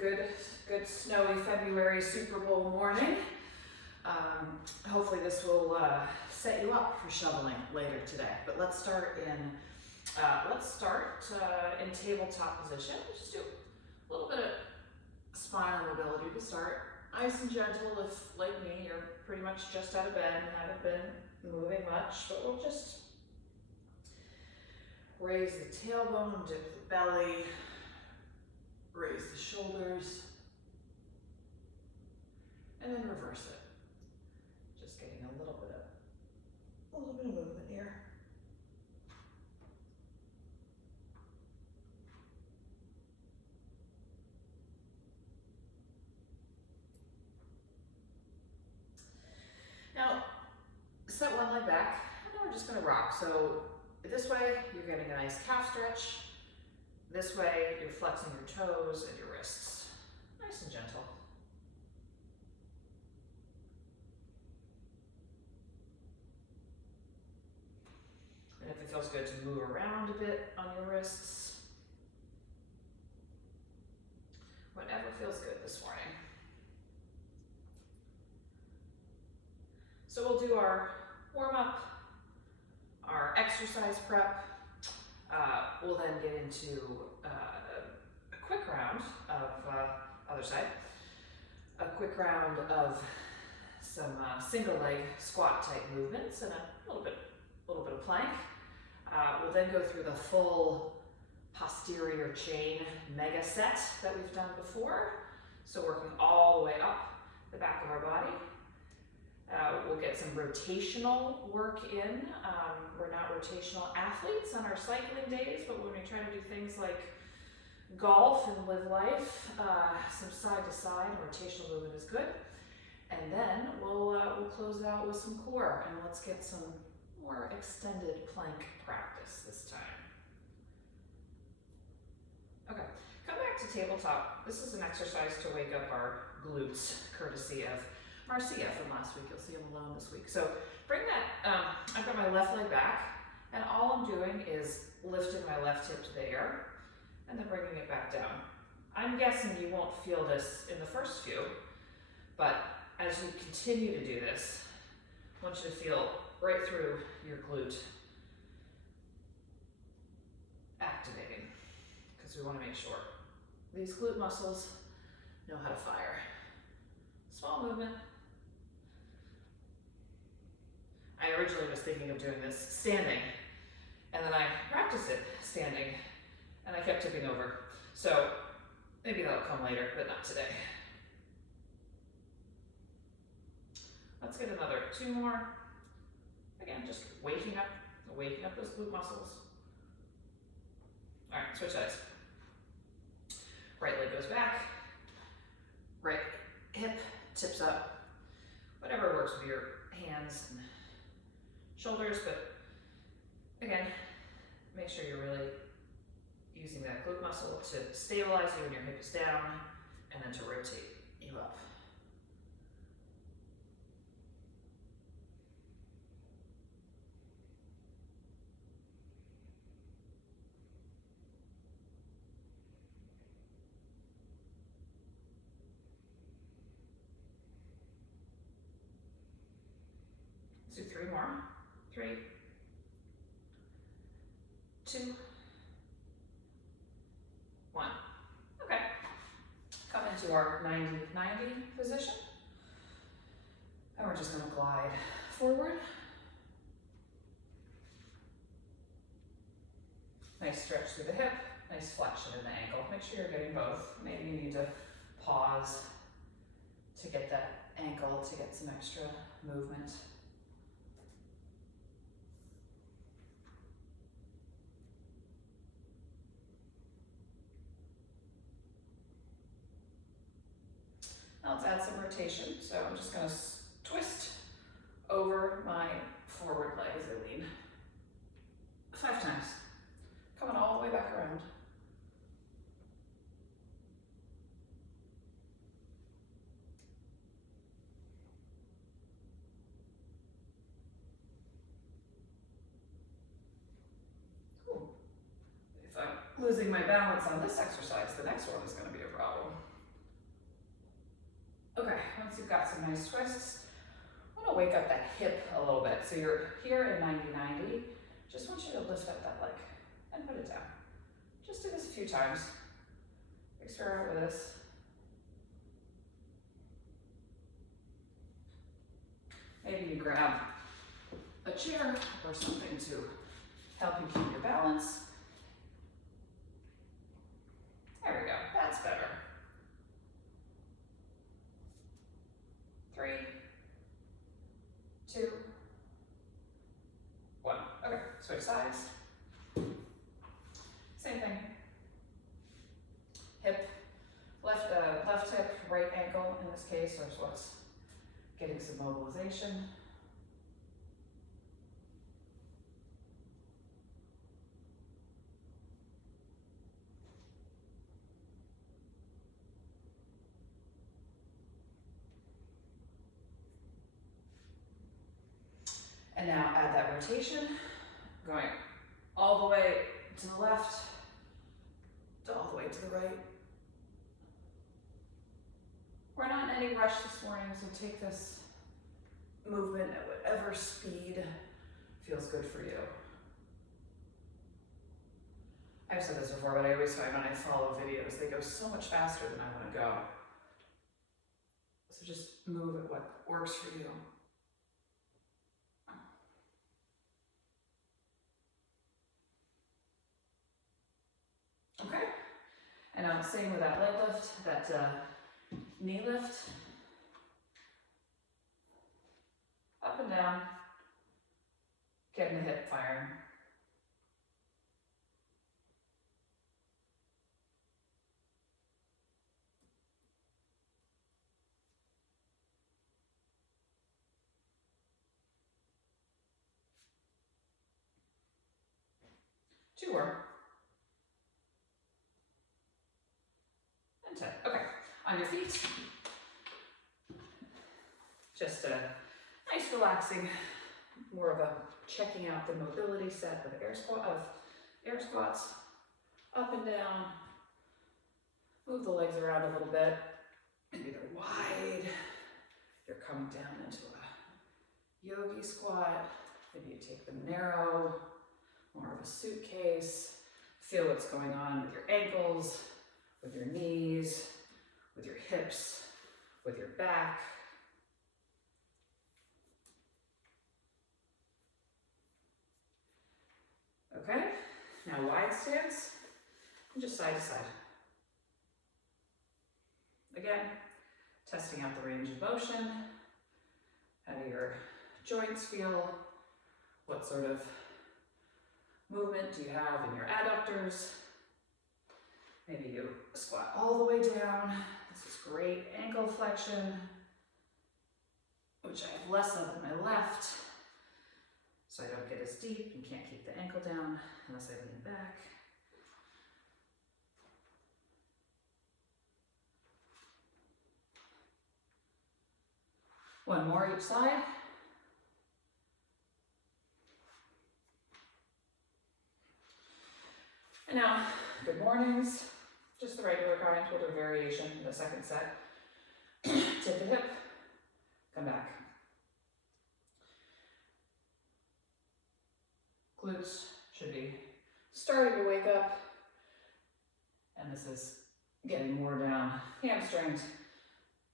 Good snowy February Super Bowl morning. Hopefully this will set you up for shoveling later today. But let's start in tabletop position. Just do a little bit of spinal mobility to start. Nice and gentle. If, like me, you're pretty much just out of bed and haven't been moving much, but we'll just raise the tailbone, dip the belly, raise the shoulders, and then reverse it. Just getting a little bit of movement here. Now, set one leg back, and then we're just gonna rock. So this way, you're getting a nice calf stretch. This way, you're flexing your toes and your wrists. Nice and gentle. And if it feels good to move around a bit on your wrists, whatever feels good this morning. So we'll do our warm-up, our exercise prep. We'll then get into a quick round of, other side, a quick round of some single leg squat type movements and a little bit of plank. We'll then go through the full posterior chain mega set that we've done before. So working all the way up the back of our body. We'll get some rotational work in. We're not rotational athletes on our cycling days, but when we try to do things like golf and live life, some side to side rotational movement is good. And then we'll close it out with some core, and let's get some more extended plank practice this time. Okay, come back to tabletop. This is an exercise to wake up our glutes, courtesy of Marcia from last week. You'll see him alone this week. So bring that, I've got my left leg back, and all I'm doing is lifting my left hip to the air and then bringing it back down. I'm guessing you won't feel this in the first few, but as you continue to do this, I want you to feel right through your glute activating, because we want to make sure these glute muscles know how to fire. Small movement. I originally was thinking of doing this standing, and then I practiced it standing, and I kept tipping over. So maybe that'll come later, but not today. Let's get another 2 more. Again, just waking up those glute muscles. All right, switch sides. Right leg goes back, right hip tips up, whatever works with your hands and shoulders, but again, make sure you're really using that glute muscle to stabilize you when your hip is down and then to rotate you up. Let's do 3 more. 3, 2, 1. Okay. Come into our 90-90 position. And we're just going to glide forward. Nice stretch through the hip, nice flexion in the ankle. Make sure you're getting both. Maybe you need to pause to get that ankle to get some extra movement. Now let's add some rotation. So I'm just going to twist over my forward leg as I lean. 5 times. Coming all the way back around. If I'm losing my balance on this exercise, the next one is going to be a problem. Okay, once you've got some nice twists, I want to wake up that hip a little bit. So you're here in 90-90. Just want you to lift up that leg and put it down. Just do this a few times. Experiment with this. Maybe you grab a chair or something to help you keep your balance. There we go, that's better. 3, 2, 1. Okay, switch sides. Same thing. Hip, left hip, right ankle in this case, so it's what's getting some mobilization. And now add that rotation, going all the way to the left, to all the way to the right. We're not in any rush this morning, so take this movement at whatever speed feels good for you. I've said this before, but I always find when I follow videos, they go so much faster than I want to go. So just move at what works for you. Okay, and now same with that leg lift, that knee lift. Up and down, getting the hip firing. Two more. And 10. Okay, on your feet. Just a nice relaxing, more of a checking out the mobility set of air squats. Up and down. Move the legs around a little bit. Maybe they're wide. You're coming down into a yogi squat. Maybe you take them narrow, more of a suitcase. Feel what's going on with your ankles, with your knees, with your hips, with your back. Okay, now wide stance, and just side to side. Again, testing out the range of motion. How do your joints feel? What sort of movement do you have in your adductors? Maybe you squat all the way down. This is great ankle flexion, which I have less of in my left, so I don't get as deep and can't keep the ankle down unless I lean back. One more each side. And now, good mornings. Just the regular kind, we'll do a variation in the second set. Tip the hip, come back. Glutes should be starting to wake up. And this is getting more down, hamstrings,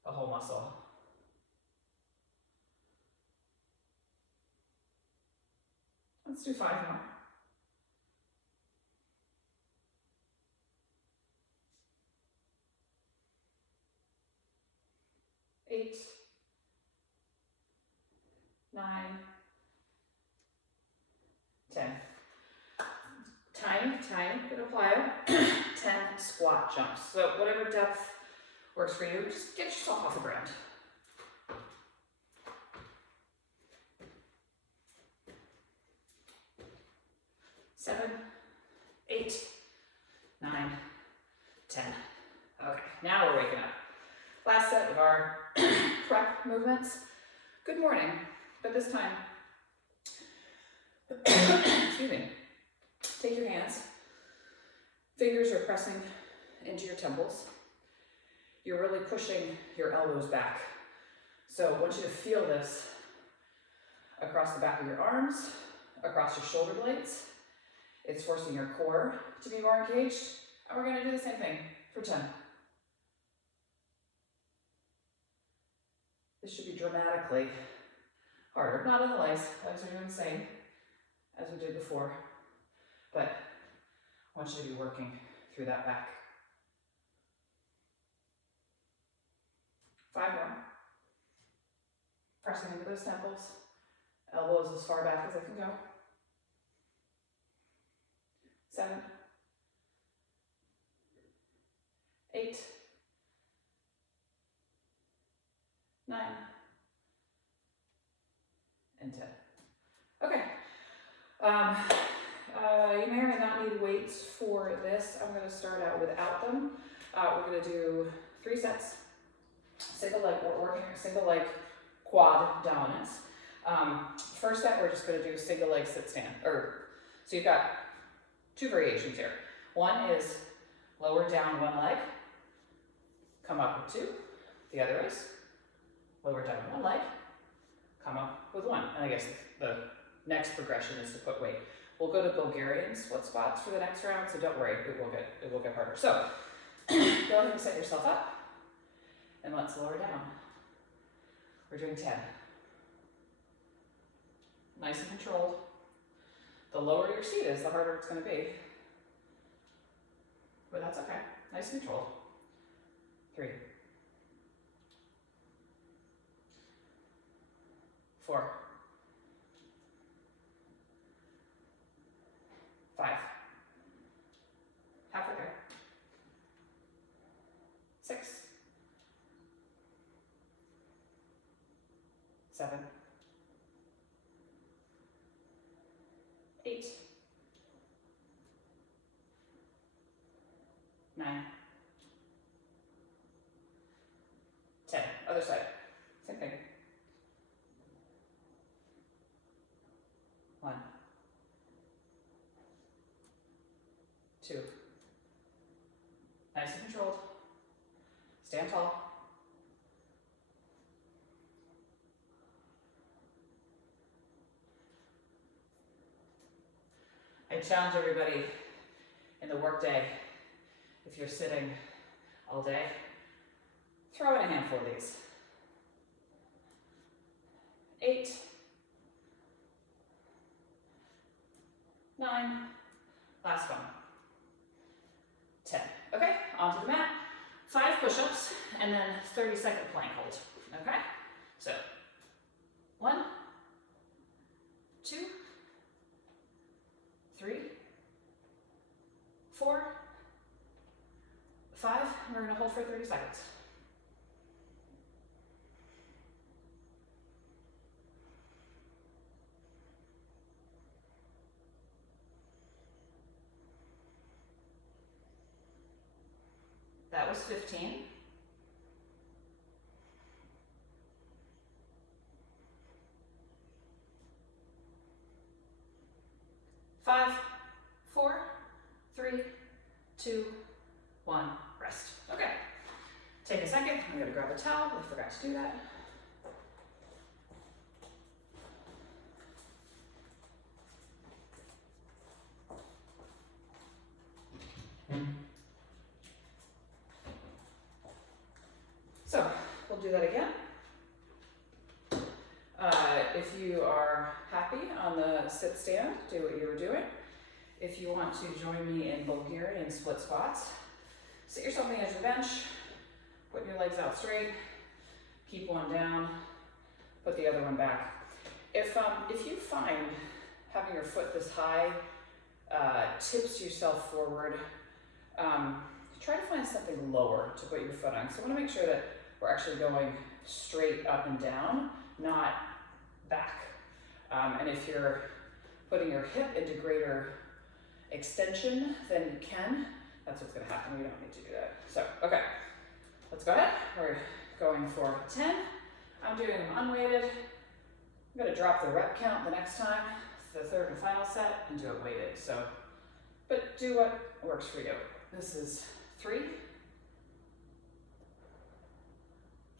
the whole muscle. Let's do 5 more. 8, 9, 10. Tiny bit of plyo. 10 squat jumps. So whatever depth works for you, just get yourself off the ground. Seven, 8, 9, 10. Okay, now we're waking up. Last set of our prep movements. Good morning, but this time, excuse me, take your hands. Fingers are pressing into your temples. you're really pushing your elbows back. So I want you to feel this across the back of your arms, across your shoulder blades. It's forcing your core to be more engaged. And we're gonna do the same thing for 10. This should be dramatically harder. Not in the legs are doing the same as we did before, but I want you to be working through that back. 5 more. Pressing into those temples. Elbows as far back as I can go. 7, 8, 9, and 10. Okay. You may or may not need weights for this. I'm going to start out without them. We're going to do 3 sets. Single leg, we're working single leg quad dominance. First set, we're just going to do single leg sit stand. So you've got 2 variations here. One is lower down one leg, come up with 2. The other is lower down one leg, come up with 1. And I guess the next progression is to put weight. We'll go to Bulgarian split squats for the next round, so don't worry, it will get harder. So go ahead and set yourself up, and let's lower down. We're doing 10. Nice and controlled. The lower your seat is, the harder it's going to be. But that's okay. Nice and controlled. 3. 4. 5. Halfway there. 6. 7. 8. 9. 10. Other side. Same thing. 1. 2. Nice and controlled. Stand tall. I challenge everybody in the workday, if you're sitting all day, throw in a handful of these. 8, 9, last one, 10. Okay, onto the mat. 5 push-ups and then 30-second plank hold. Okay, so 1, 2, 3, 4, 5, and we're going to hold for 30 seconds. That was 15. Five, 4, 3, 2, 1, rest. Okay, take a second. I'm gonna grab a towel. I forgot to do that. So, we'll do that again. If you are happy on the sit stand, do what you were doing. If you want to join me in Bulgarian split squats, sit yourself on the edge of the bench, put your legs out straight, keep one down, put the other one back. If you find having your foot this high tips yourself forward, try to find something lower to put your foot on. So I want to make sure that we're actually going straight up and down, not back. And if you're putting your hip into greater extension than you can, that's what's going to happen. We don't need to do that. So, okay, let's go ahead. We're going for 10. I'm doing them unweighted. I'm going to drop the rep count the next time, the third and final set, and do it weighted. So, but do what works for you. This is 3,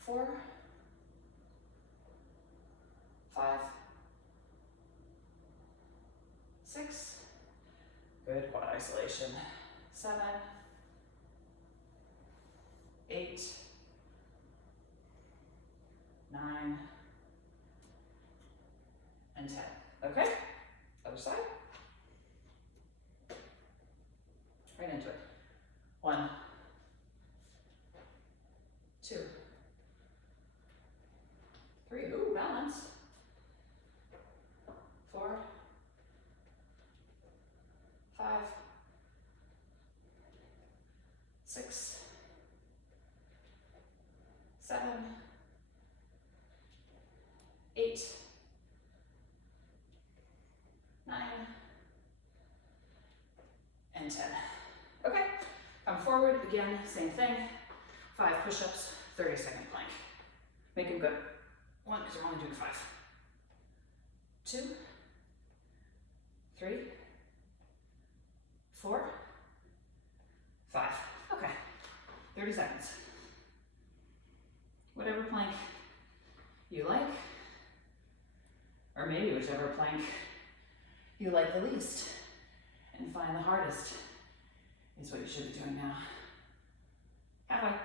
4, 5, 6, good quad isolation, 7, 8, 9, and 10. Okay, other side. Right into it. 1, 2, 3, ooh, balance. 4, 5, 6, 7, 8, 9, and 10. Okay, come forward, again, same thing. 5 push-ups, 30-second plank. Make them good. 1, because we're only doing 5. 2, 3, 4, 5. Okay, 30 seconds. Whatever plank you like, or maybe whichever plank you like the least and find the hardest is what you should be doing now. Halfway.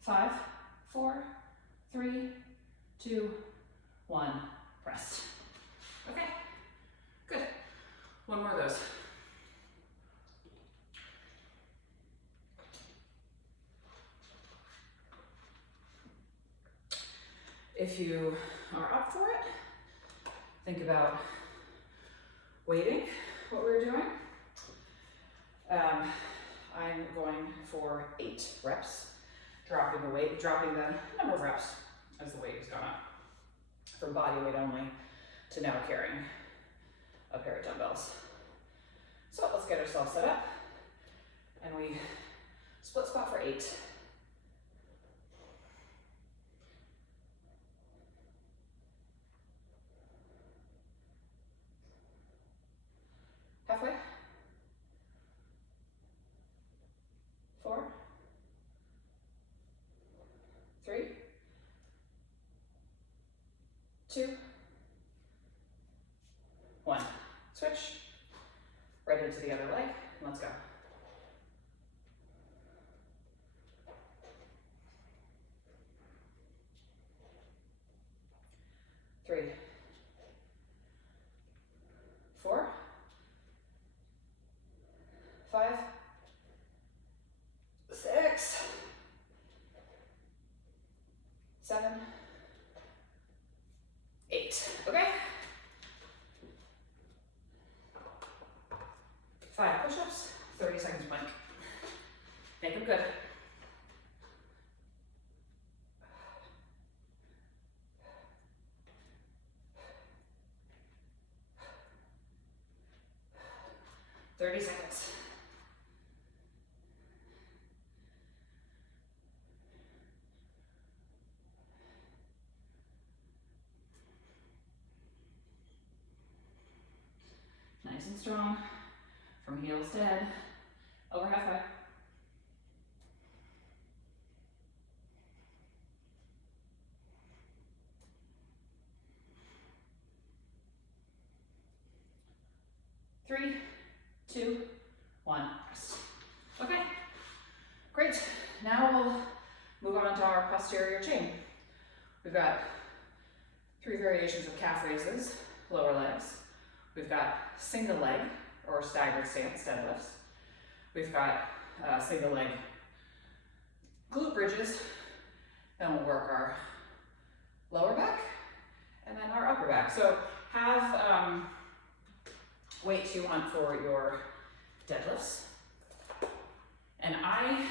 5, 4, 3, 2, 1, rest. Okay, good. One more of those. If you are up for it, think about weighting what we're doing. I'm going for 8 reps, dropping the number of reps as the weight has gone up. From body weight only to now carrying a pair of dumbbells. So let's get ourselves set up, and we split squat for 8. Halfway. 4, 3, 2, 1. Switch. Right into the other leg. Let's go. 3, 4, 5, 6, 7, 8. Okay? 5 push-ups, 30 seconds plank. Make them good. Thirty seconds. Nice and strong. From heels to head. Over halfway. Three, 2, 1, rest. Okay, great. Now we'll move on to our posterior chain. We've got 3 variations of calf raises, lower legs. We've got single leg or staggered stance deadlifts. We've got single leg glute bridges. Then we'll work our lower back and then our upper back. So have weights you want for your deadlifts. And I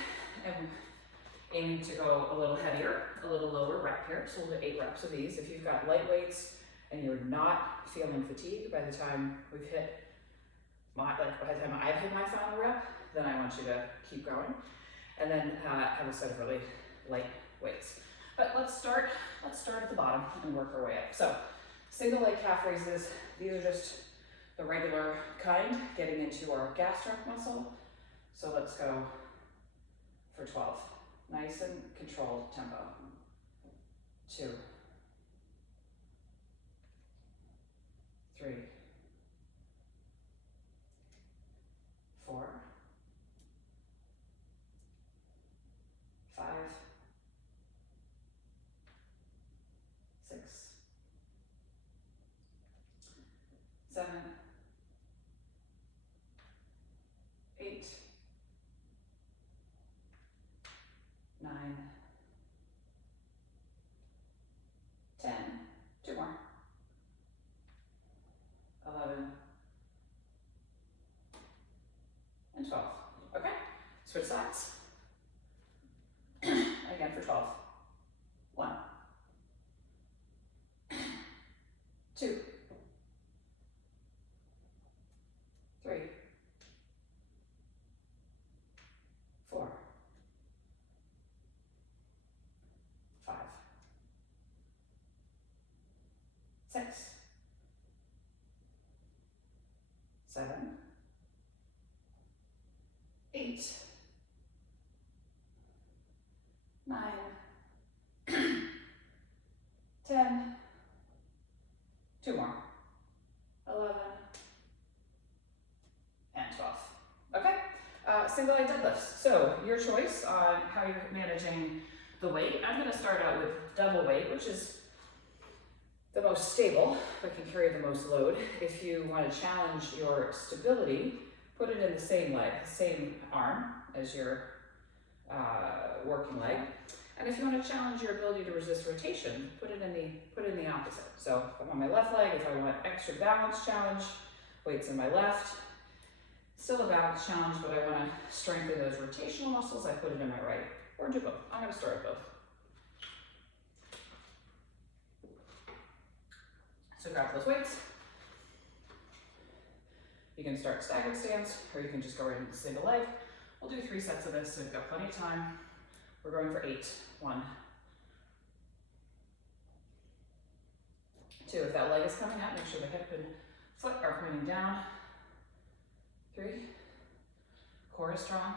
am aiming to go a little heavier, a little lower rep here. So we'll do 8 reps of these. If you've got light weights and you're not feeling fatigued by the time we've hit by the time I've hit my final rep, then I want you to keep going. And then have a set of really light weights. But let's start at the bottom and work our way up. So single leg calf raises, these are just the regular kind, getting into our gastric muscle. So let's go for 12. Nice and controlled tempo. 2, 3, 4, 5, 6, 7, 8, 9, 10, 2 more, 11, and 12. Okay, switch sides. Again for 12. 1, 2, 3, 4, 5, 6, 7, 8, 9, 10, 2 more, 11, and 12. Okay, single leg deadlifts. So your choice on how you're managing the weight. I'm gonna start out with double weight, which is the most stable, but can carry the most load. If you want to challenge your stability, put it in the same leg, same arm as your working leg. And if you want to challenge your ability to resist rotation, put it in the opposite. So if I'm on my left leg, if I want extra balance challenge, weights in my left. Still a balance challenge, but I want to strengthen those rotational muscles, I put it in my right, or do both. I'm going to start with both. So grab those weights. You can start staggered stance, or you can just go right into single leg. We'll do 3 sets of this, so we've got plenty of time. We're going for 8. 1, 2. If that leg is coming out, make sure the hip and foot are pointing down. 3. Core is strong.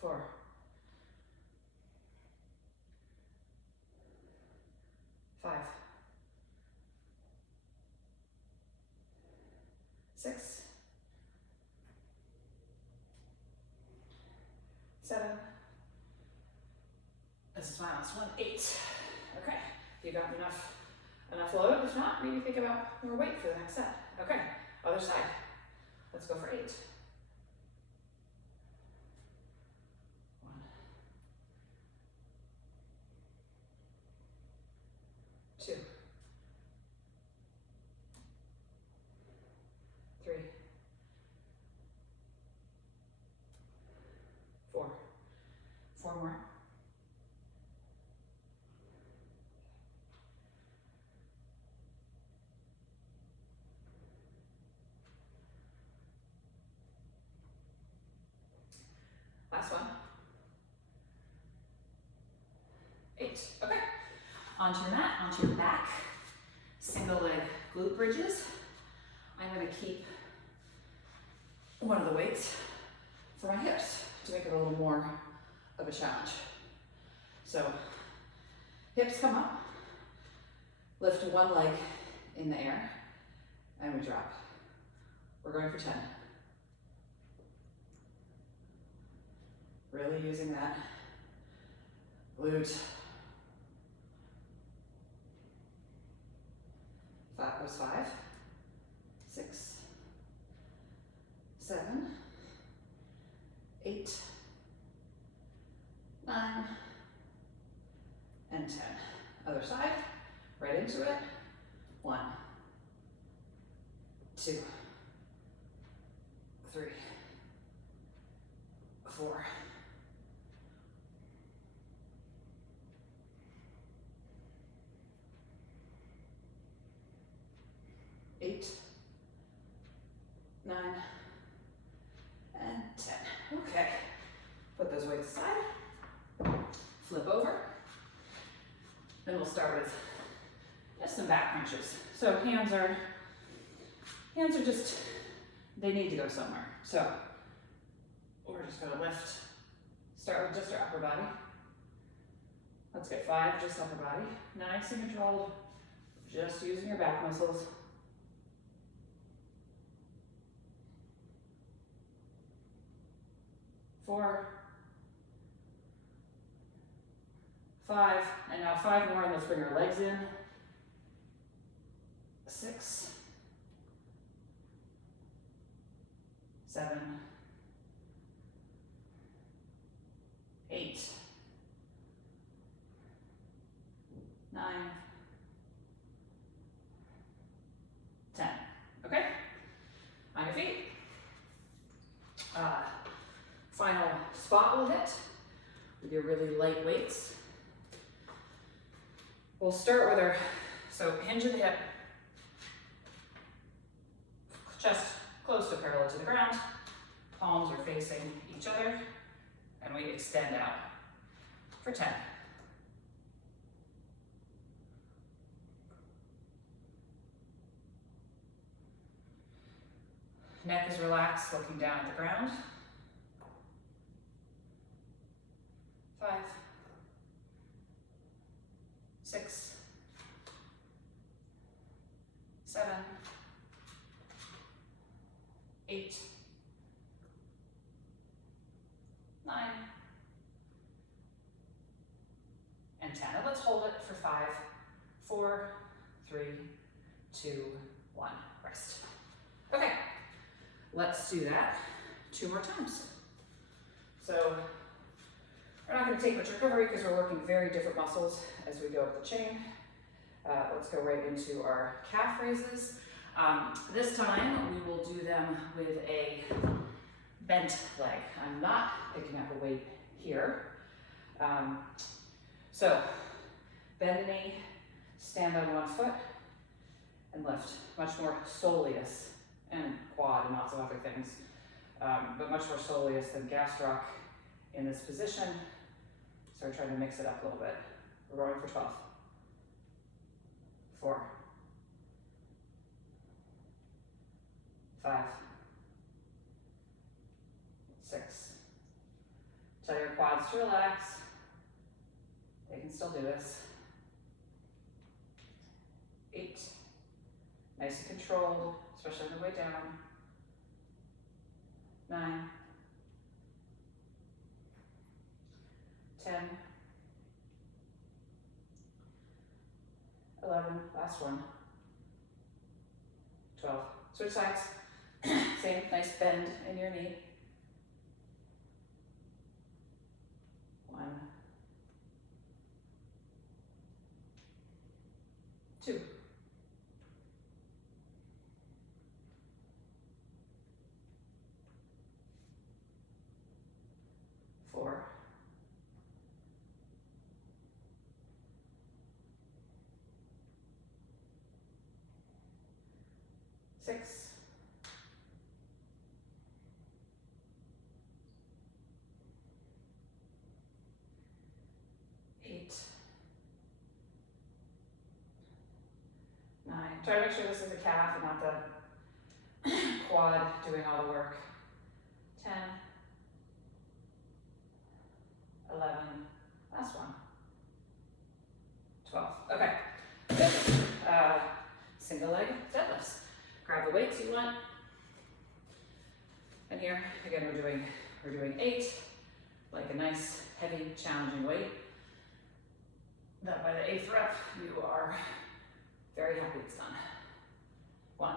4. 5. 6. 7. This is my last one. 8. Okay, you got enough load. If not, maybe think about more weight for the next set. Okay, other side. Let's go for 8. 1, 2, 3, 4. 4 more. 8. Okay. Onto your mat, onto your back. Single leg glute bridges. I'm going to keep one of the weights for my hips to make it a little more of a challenge. So hips come up, lift one leg in the air, and we drop. We're going for 10. Really using that glute. 5, 6, 7, 8, 9, and 10. Other side, right into it. 1, 2, 3, 4, 8, 9, and 10. Okay, put those weights aside, flip over. Then we'll start with just some back crunches. So hands are Hands are just, they need to go somewhere. So we're just gonna lift, start with just our upper body. Let's get 5, just upper body. Nice and controlled, just using your back muscles. 4, 5, and now 5 more, and let's bring our legs in. 6, 7, 8, 9, 10. Okay? On your feet. Final spot we'll hit with your really light weights. We'll start with our, so hinge of the hip, chest close to parallel to the ground, palms are facing each other, and we extend out for 10. Neck is relaxed, looking down at the ground. 5, 6, 7, 8, 9, and 10. And let's hold it for 5, 4, 3, 2, 1. Rest. Okay, let's do that 2 more times. So we're not going to take much recovery because we're working very different muscles as we go up the chain. Let's go right into our calf raises. This time we will do them with a bent leg. I'm not picking up a weight here. So bend the knee, stand on one foot, and lift. Much more soleus, and quad and lots of other things, but much more soleus than gastroc in this position. So we're trying to mix it up a little bit. We're going for 12. 4, 5, 6. Tell your quads to relax. They can still do this. 8. Nice and controlled, especially on the way down. 9, 10, 11, last one, 12. Switch sides. Same nice bend in your knee. 1, 2, 4, 6, 8, 9. Try to make sure this is a calf and not the quad doing all the work. 10, 11, last one. 12. Okay. Good. Single leg deadlifts. Grab the weights you want. And here, again, we're doing 8, like a nice, heavy, challenging weight. That by the 8th rep, you are very happy it's done. 1,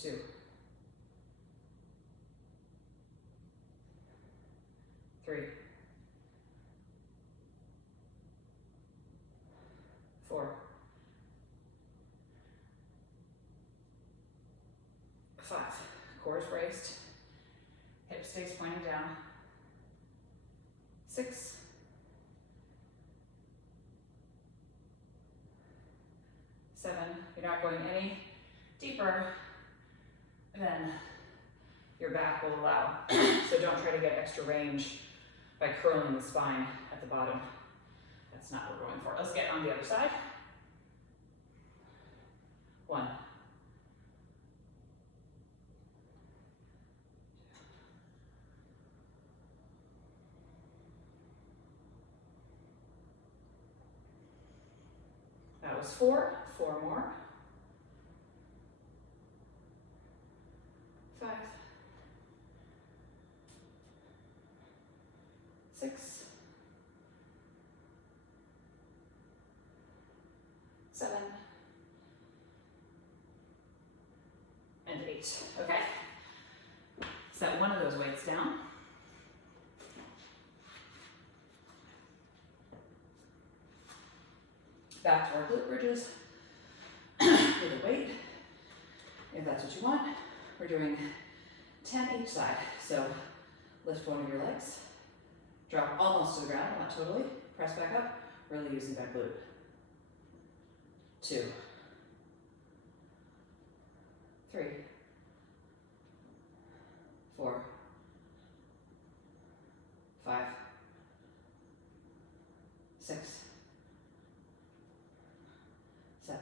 2, 3, 4, 5. Core is braced. Hip stays pointing down. 6, 7. You're not going any deeper than your back will allow. So don't try to get extra range by curling the spine at the bottom. That's not what we're going for. Let's get on the other side. 1. That was 4. 4 more. 5. 6. 7. And 8. Okay. Set one of those weights down. Back to our glute bridges with a weight, if that's what you want. We're doing 10 each side. So lift one of your legs, drop almost to the ground, not totally, press back up, really using that glute. 2, 3, 4, 5, 6, 7,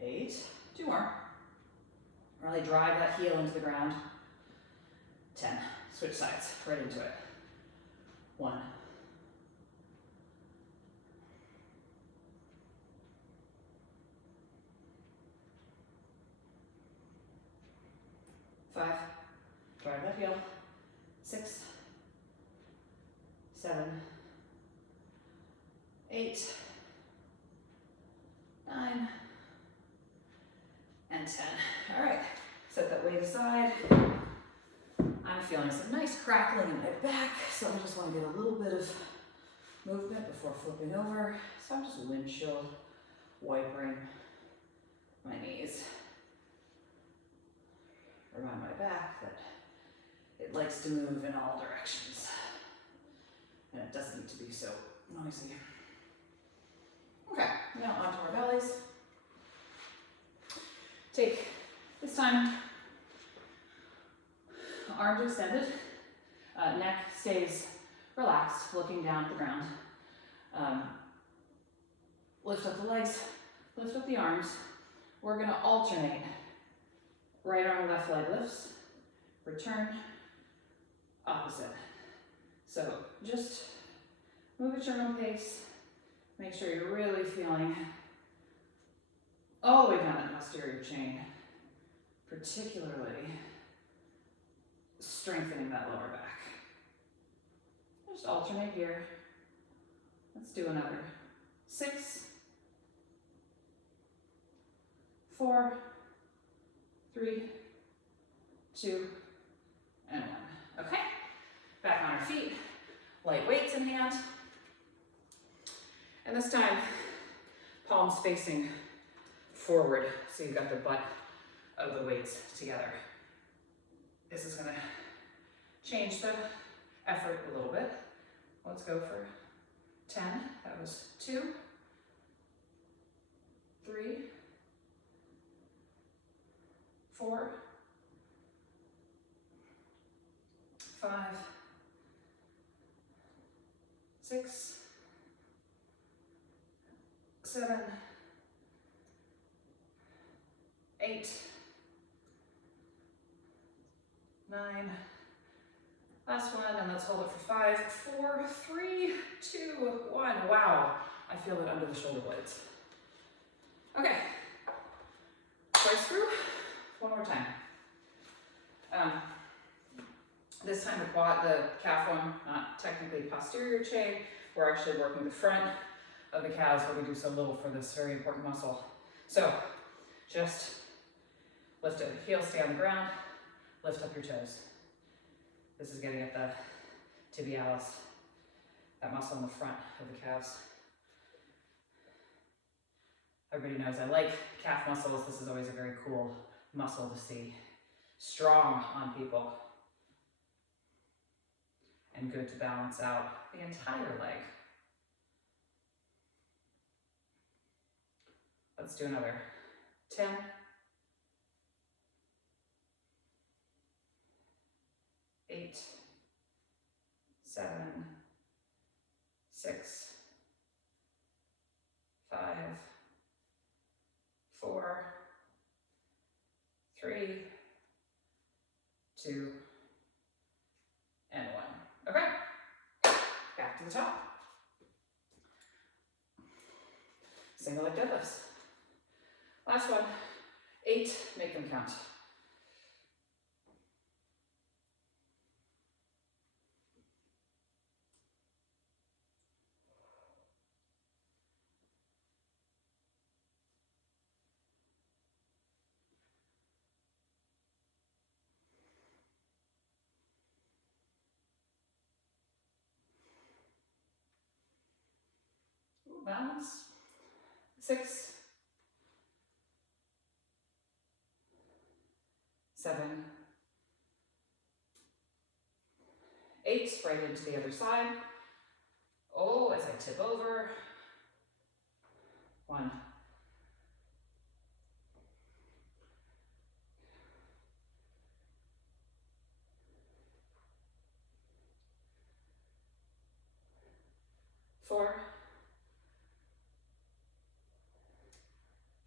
8, 2 more. Really drive that heel into the ground. 10, switch sides, right into it. 1, 5, drive that heel. 6, 7, 8, 9, and 10. All right, set that weight aside. I'm feeling some nice crackling in my back, so I just want to get a little bit of movement before flipping over. So I'm just windshield wiping my knees. Remind my back that it likes to move in all directions, and it doesn't need to be so noisy. Okay, now onto our bellies. Take, this time, arms extended, neck stays relaxed, looking down at the ground. Lift up the legs, lift up the arms. We're gonna alternate. Right arm, left leg lifts, return, opposite. So just move at your own pace. Make sure you're really feeling all the way down that posterior chain, particularly strengthening that lower back. Just alternate here. Let's do another 6, 4, 3, 2, and 1. Okay, back on our feet, light weights in hand. And this time, palms facing forward, so you've got the butt of the weights together. This is gonna change the effort a little bit. Let's go for 10. That was 2, 3, 4, 5, 6, 7, 8, 9, last one, and let's hold it for 5, 4, 3, 2, 1. Wow, I feel it under the shoulder blades. Okay, twice through, one more time. This time the calf one, not technically posterior chain, we're actually working the front of the calves where we do so little for this very important muscle. So just lift it, heels stay on the ground, lift up your toes. This is getting at the tibialis, that muscle in the front of the calves. Everybody knows I like calf muscles. This is always a very cool muscle to see strong on people and good to balance out the entire leg. Let's do another 10, 8, 7, 6, 5, 2, and 1. Okay, back to the top. Single leg deadlifts. Last one, 8, make them count. Balance. 6, 7, 8, right into the other side. Oh, as I tip over. 1. 4,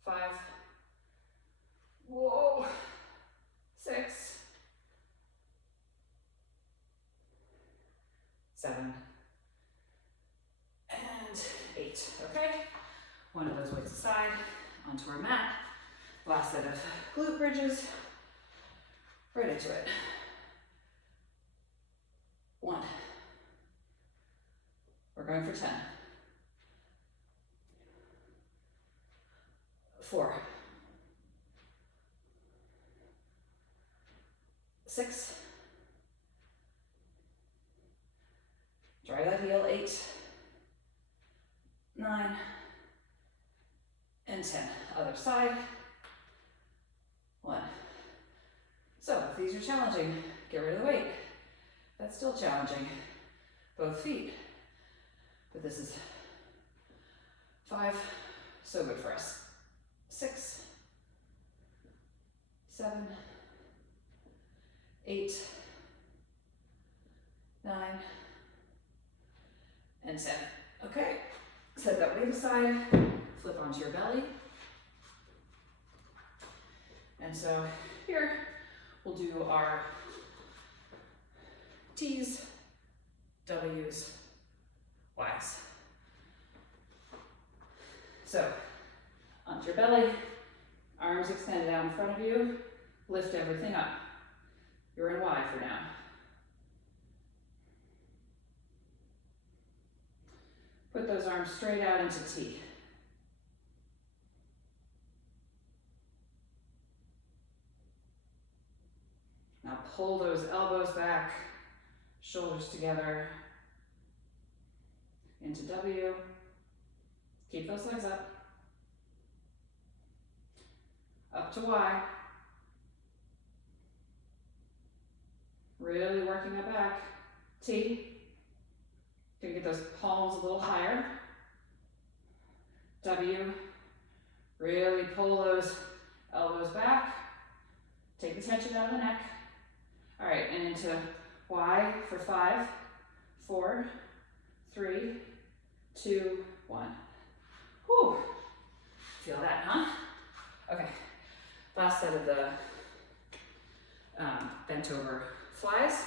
5, whoa, 6, 7, and 8. Okay, one of those weights aside, onto our mat. Last set of glute bridges, right into it. 1. We're going for 10. 4, 6, dry that heel, 8, 9, and 10. Other side. 1. So if these are challenging, get rid of the weight. That's still challenging. Both feet. But this is 5, so good for us. 6, 7, 8, 9, and 10. Okay, set that weight aside, flip onto your belly. And so here, we'll do our T's, W's, Y's. So, onto your belly, arms extended out in front of you, lift everything up. You're in Y for now. Put those arms straight out into T. Now pull those elbows back, shoulders together, into W. Keep those legs up. Up to Y. Really working it back. T. Gonna get those palms a little higher. W. Really pull those elbows back. Take the tension out of the neck. All right, and into Y for 5, 4, 3, 2, 1. Whew. Feel that, huh? Okay, last set of the bent over flies.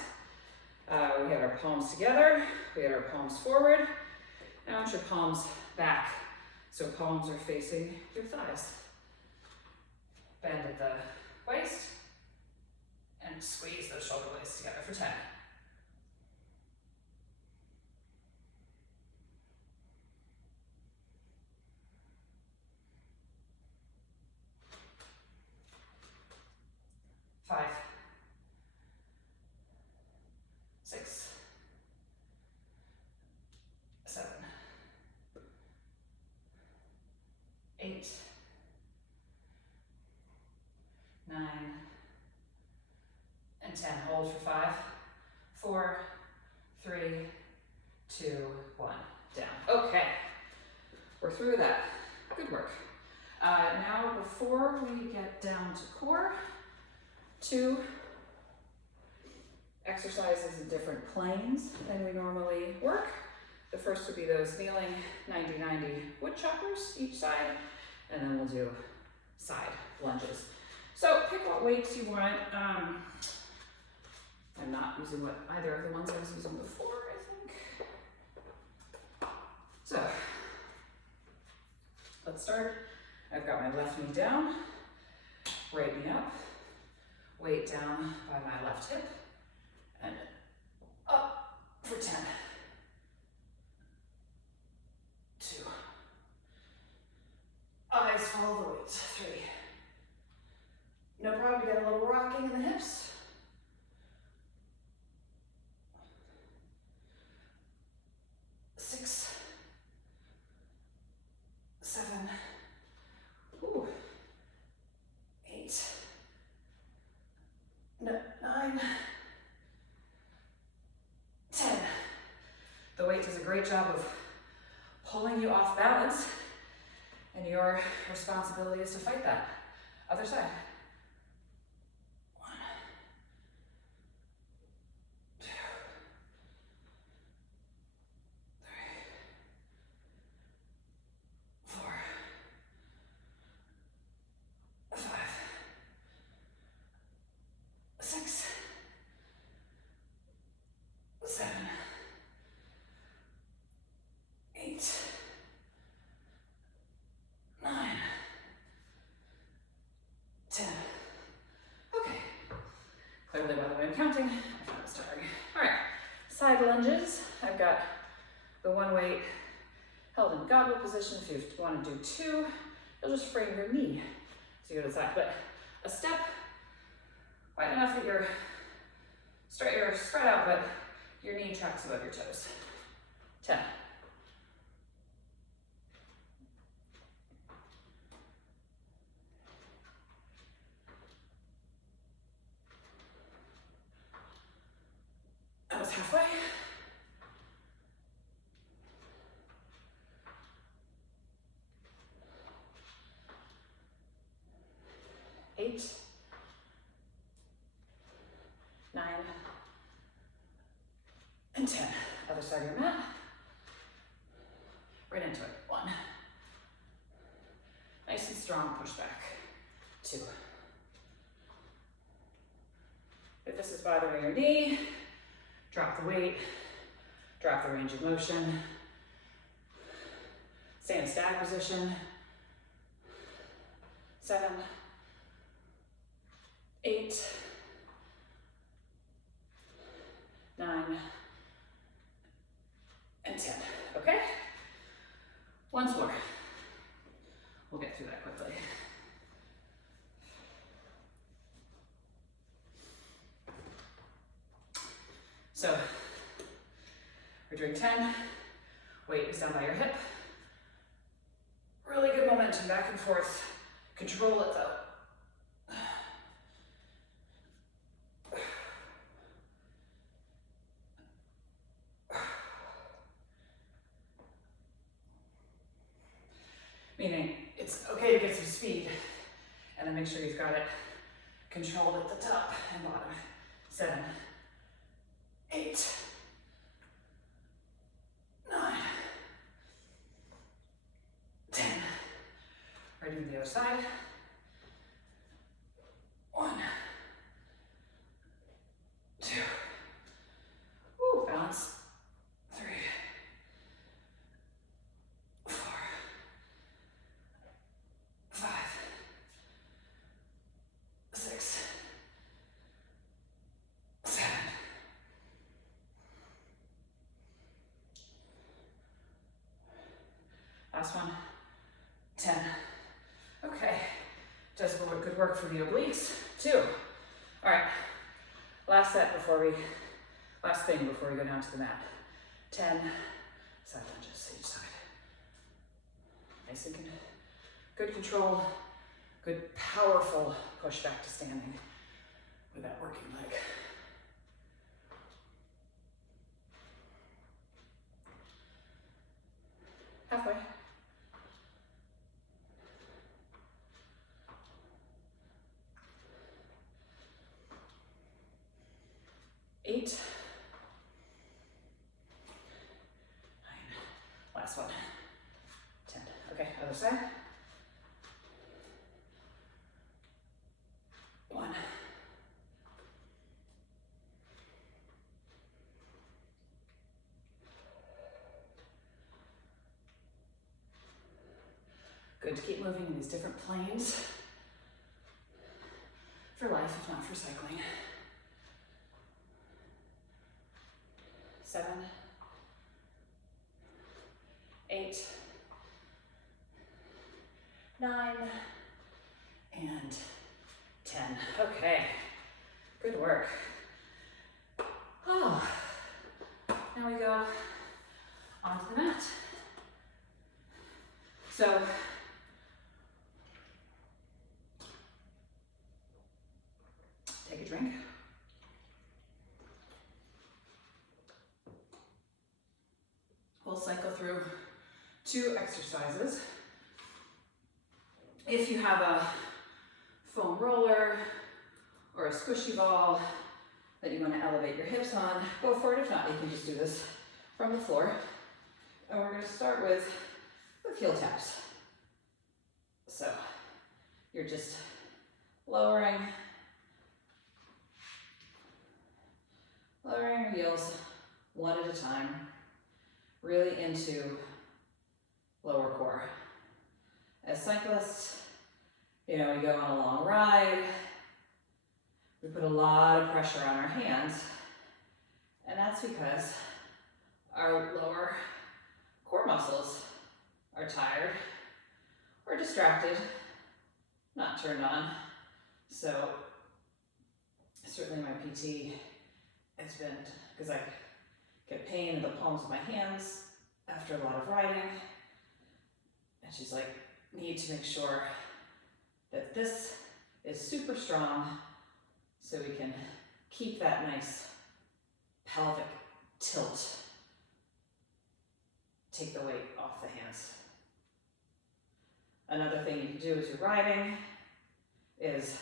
We had our palms together, we had our palms forward. Now I want your palms back, so palms are facing your thighs. Bend at the waist, and squeeze those shoulder blades together for 10. Five, 6, 7, 8, 9, and 10. Hold for 5, 4, 3, 2, 1. Down. Okay, we're through that. Good work. Now, before we get down to core, 2 exercises in different planes than we normally work. The first would be those kneeling 90-90 woodchoppers each side, and then we'll do side lunges. So pick what weights you want. I'm not using what either of the ones I was using before, I think. So, let's start. I've got my left knee down, right knee up, weight down by my left hip, and up for 10. 2. Eyes follow the weight. 3. No problem to get a little rocking in the hips. 6, 7, 8, 9, 10. The weight does a great job of pulling you off balance, and your responsibility is to fight that. Other side. 1, 2, 3, 4, 5, 6, 7, 8, 9, 10. Okay. Clearly, by the way I'm counting, I found it was tiring. All right. Side lunges. I've got the one weight held in goblet position. If you want to do 2, you'll just frame your knee so you go to the side. But a step, wide enough that you're spread out, but your knee tracks above your toes. 10. That was halfway. 8, 9, and 10. Other side of your mat. Right into it. 1. Nice and strong push back. 2. If this is bothering your knee, drop the weight, drop the range of motion. Stay in static position. 7, 8, 9, and 10. Okay? Once more. We'll get through that quickly. So, we're doing 10. Weight is down by your hip. Really good momentum back and forth. Control it though. Meaning, it's okay to get some speed, and then make sure you've got it controlled at the top and bottom. 7, 8, 9, 10. Ready to the other side. 1, 2. Woo, balance. 3, 4, 5, 6, 7. Last one. 10. Okay. Does good work for the obliques. 2. All right. Last thing before we go down to the mat. 10 side lunges each side. Nice and good control, good powerful push back to standing with that working leg. Halfway. 8, 9, last one, 10. Okay, other side. 1, Good to keep moving in these different planes for life, if not for cycling. 7, 8, 9, and 10. Okay, good work. Oh, now we go onto the mat. So, take a drink. We'll cycle through 2 exercises. If you have a foam roller or a squishy ball that you want to elevate your hips on, go for it. If not, you can just do this from the floor. And we're going to start with heel taps. So you're just lowering your heels one at a time, really into lower core. As cyclists, you know, we go on a long ride, we put a lot of pressure on our hands, and that's because our lower core muscles are tired or distracted, not turned on. So certainly my PT has been, because I get pain in the palms of my hands after a lot of riding, and she's like, need to make sure that this is super strong so we can keep that nice pelvic tilt. Take the weight off the hands. Another thing you can do as you're riding is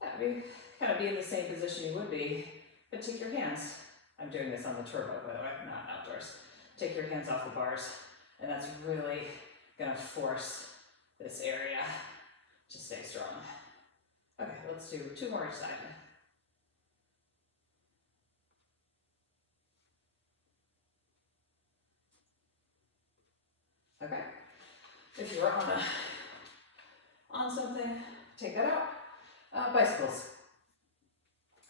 kind of be in the same position you would be, but take your hands. I'm doing this on the turbo, by the way, not outdoors. Take your hands off the bars, and that's really gonna force this area to stay strong. Okay, let's do 2 more each side. Okay, if you're on something, take that out. Bicycles.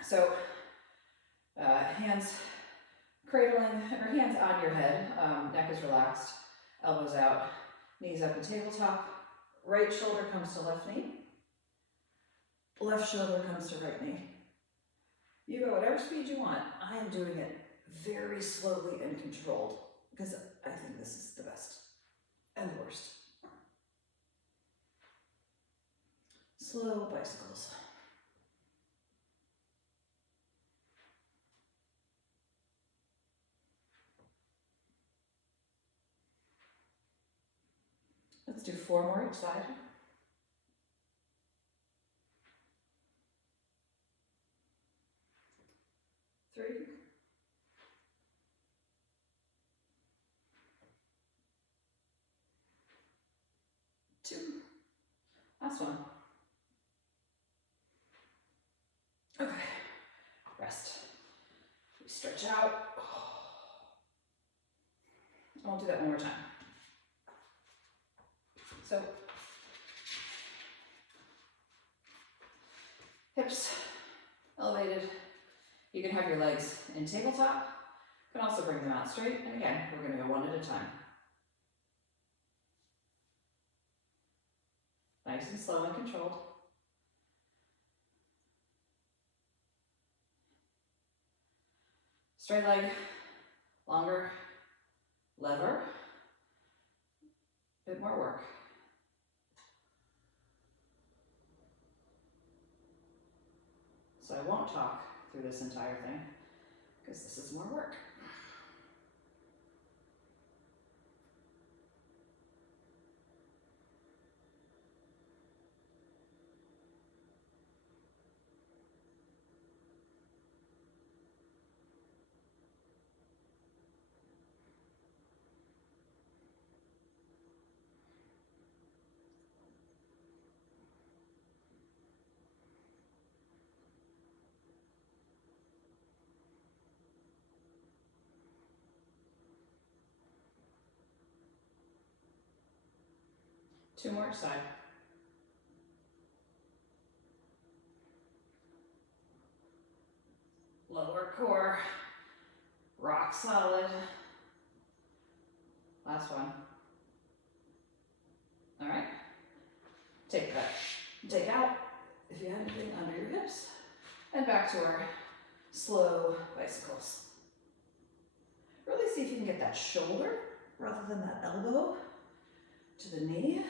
So hands cradling, or hands on your head, neck is relaxed, elbows out, knees up and tabletop. Right shoulder comes to left knee. Left shoulder comes to right knee. You go whatever speed you want. I am doing it very slowly and controlled because I think this is the best and the worst. Slow bicycles. Let's do 4 more each side. Three. 2. Last one. Okay. Rest. We stretch out. I'll do that one more time. So, hips elevated. You can have your legs in tabletop. You can also bring them out straight. And again, we're going to go one at a time. Nice and slow and controlled. Straight leg, longer, lever. Bit more work. So I won't talk through this entire thing because this is more work. 2 more each side. Lower core, rock solid. Last one. All right. Take that. Take out if you have anything under your hips. And back to our slow bicycles. Really see if you can get that shoulder rather than that elbow to the knee.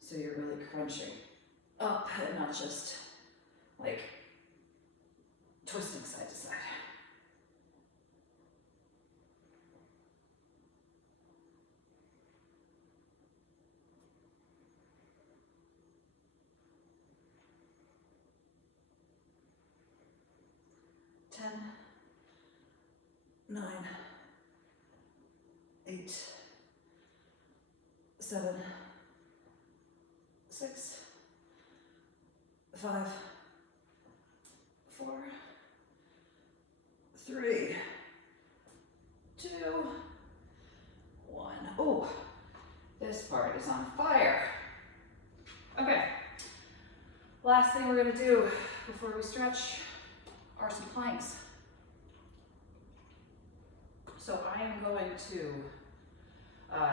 So you're really crunching up and not just like twisting side to side. Ten, 9, 8, 7, 6, 5, 4, 3, 2, 1. Oh, this part is on fire. Okay, last thing we're gonna do before we stretch are some planks. So I am going to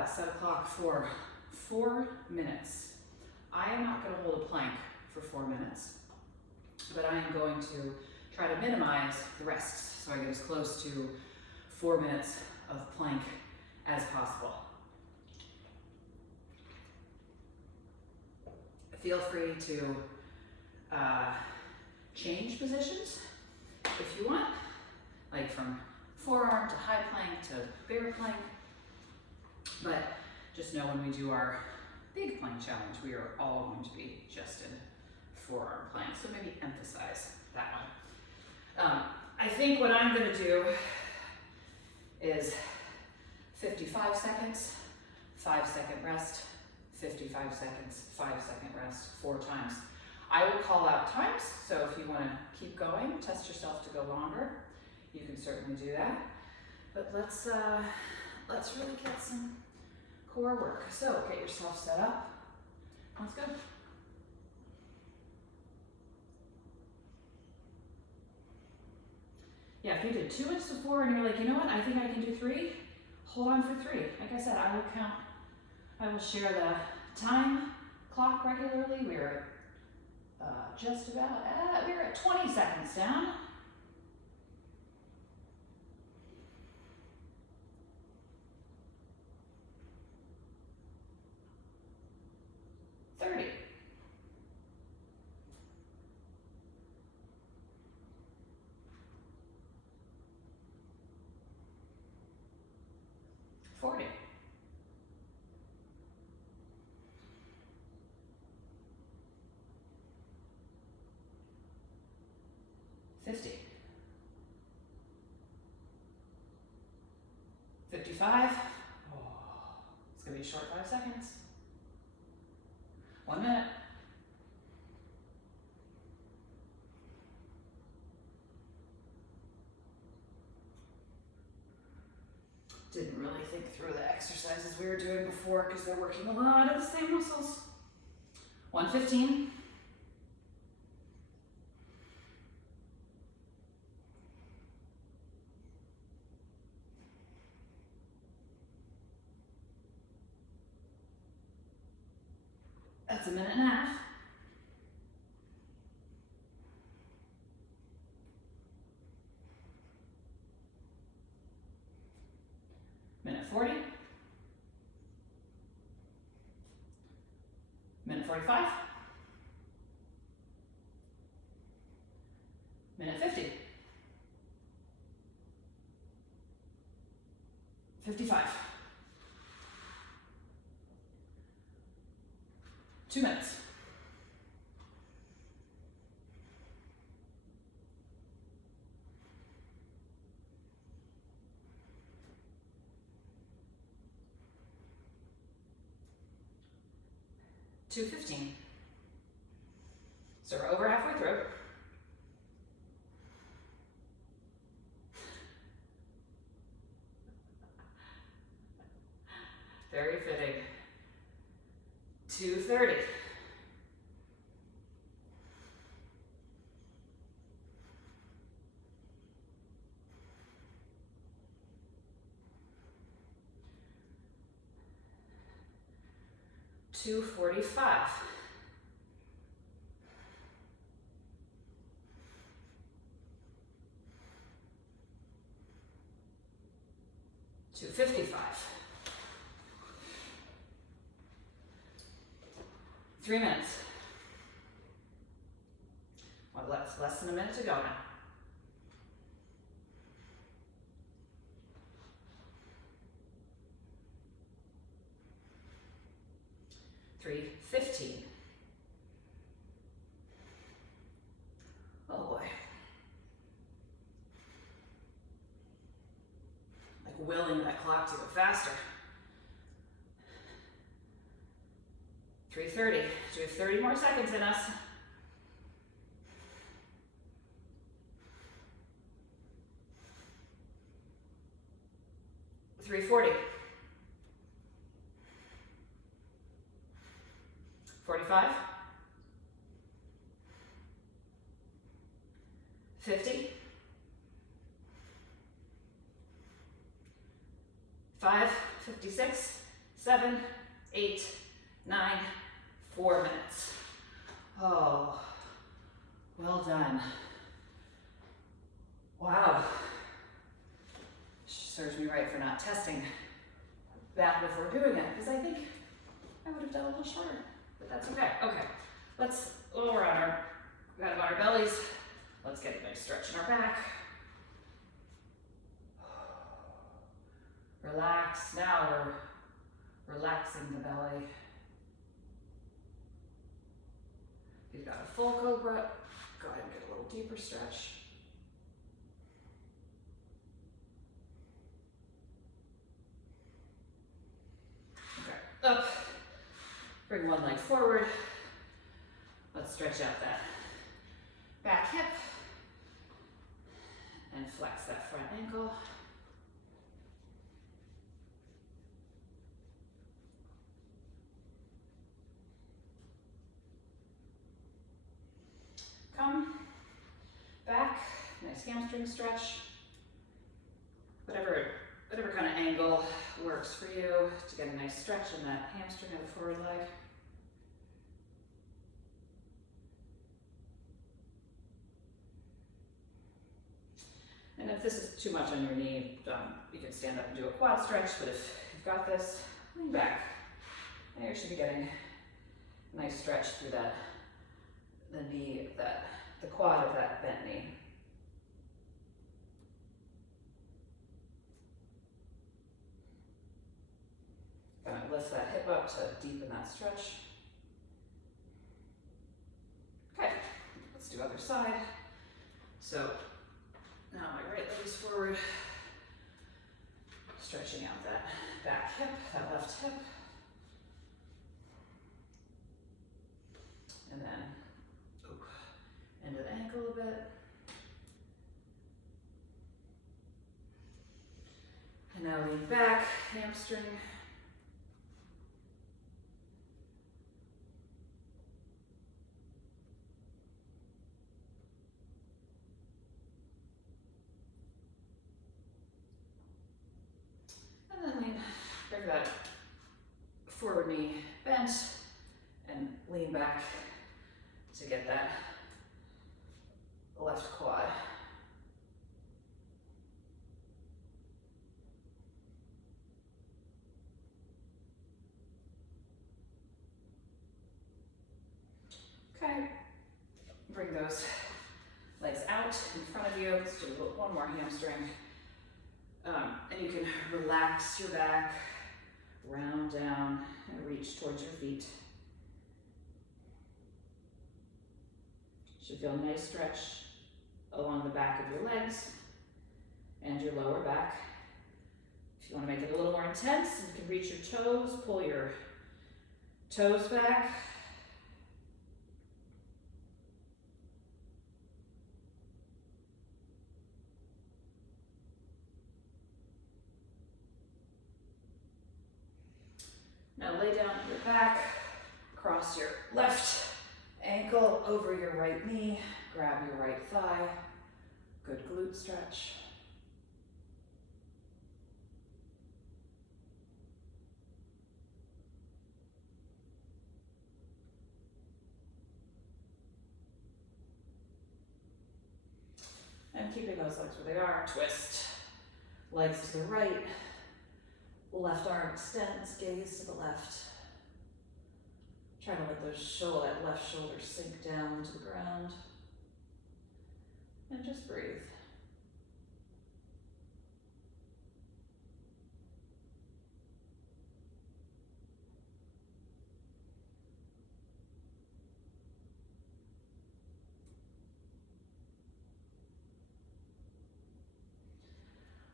set a clock for 4 minutes. I am not going to hold a plank for 4 minutes, but I am going to try to minimize the rest so I get as close to 4 minutes of plank as possible. Feel free to change positions if you want, like from forearm to high plank to bear plank. But just know when we do our big plank challenge, we are all going to be just in forearm plank. So maybe emphasize that one. I think what I'm going to do is 55 seconds, 5-second rest, 55 seconds, 5-second rest, 4 times. I will call out times, so if you want to keep going, test yourself to go longer, you can certainly do that. But let's really get some core work. So get yourself set up. Let's go. Yeah, if you did 2 inches before and you're like, you know what, I think I can do 3, hold on for 3. Like I said, I will count, I will share the time clock regularly. We're just about we're at 20 seconds down. $30. 40. 50. 55. Oh, it's gonna be a short 5 seconds. 1 minute. Didn't really think through the exercises we were doing before because they're working a lot of the same muscles. 115. 1 minute and a half. Minute 40. Minute 45. Minute 50. 55. 2 minutes. $2.15. So we're over halfway through. Very fitting 230. $245. 255. 3 minutes. Well, less than a minute to go now. $315. Oh boy. Like willing that clock to go faster. 3:30. So we have 30 more seconds in us. $340. 45. 50. 5, 56, 7, 8, 9, 4 minutes. Oh, well done. Wow. Serves me right for not testing that before doing it, because I think I would have done a little shorter, but that's okay. Okay, while we're on our bellies, let's get a nice stretch in our back. Relax. Now we're relaxing the belly. If you've got a full cobra, go ahead and get a little deeper stretch. Okay, up. Bring one leg forward. Let's stretch out that back hip and flex that front ankle. Come back, nice hamstring stretch. Whatever kind of angle works for you to get a nice stretch in that hamstring of the forward leg. And if this is too much on your knee, you can stand up and do a quad stretch, but if you've got this, lean back. And you should be getting a nice stretch through the knee, the quad of that bent knee. Gonna lift that hip up to deepen that stretch. Okay, let's do other side. So now my right leg is forward, stretching out that back hip, that left hip. And then into the ankle a bit. And now lean back, hamstring. And then bring that forward knee bent and lean back to get that left quad. Okay, bring those legs out in front of you. Let's do one more hamstring. And you can relax your back, round down, and reach towards your feet. Should feel a nice stretch along the back of your legs and your lower back. If you want to make it a little more intense, you can reach your toes, pull your toes back. Now lay down on your back, Cross your left ankle over your right knee, grab your right thigh, good glute stretch. And keeping those legs where they are, twist. Legs to the right, left arm extends, gaze to the left. Try to let that left shoulder sink down to the ground. And just breathe.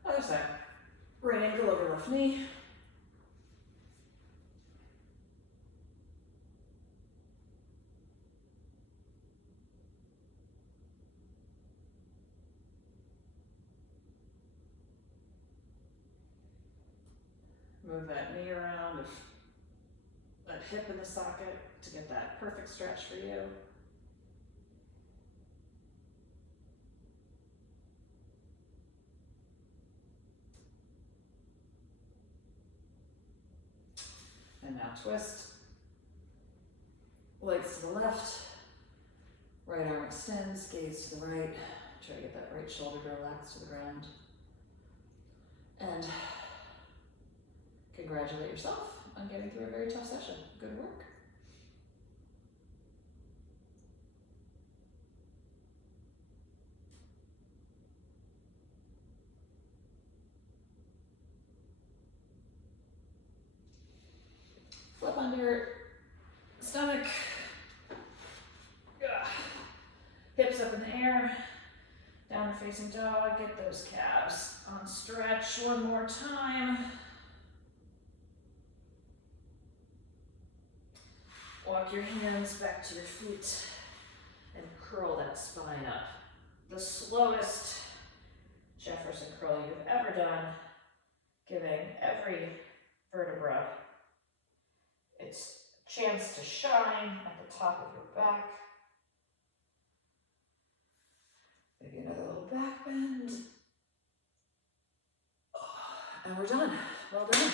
Other side. Right ankle over left knee. Move that knee around, that hip in the socket to get that perfect stretch for you. And now twist. Legs to the left. Right arm extends, gaze to the right. Try to get that right shoulder to relax to the ground. And congratulate yourself on getting through a very tough session. Good work. Flip onto your stomach. Hips up in the air. Downward facing dog. Get those calves on stretch one more time. Walk your hands back to your feet and curl that spine up. The slowest Jefferson curl you've ever done, giving every vertebra its chance to shine at the top of your back. Maybe another little back bend. And we're done. Well done.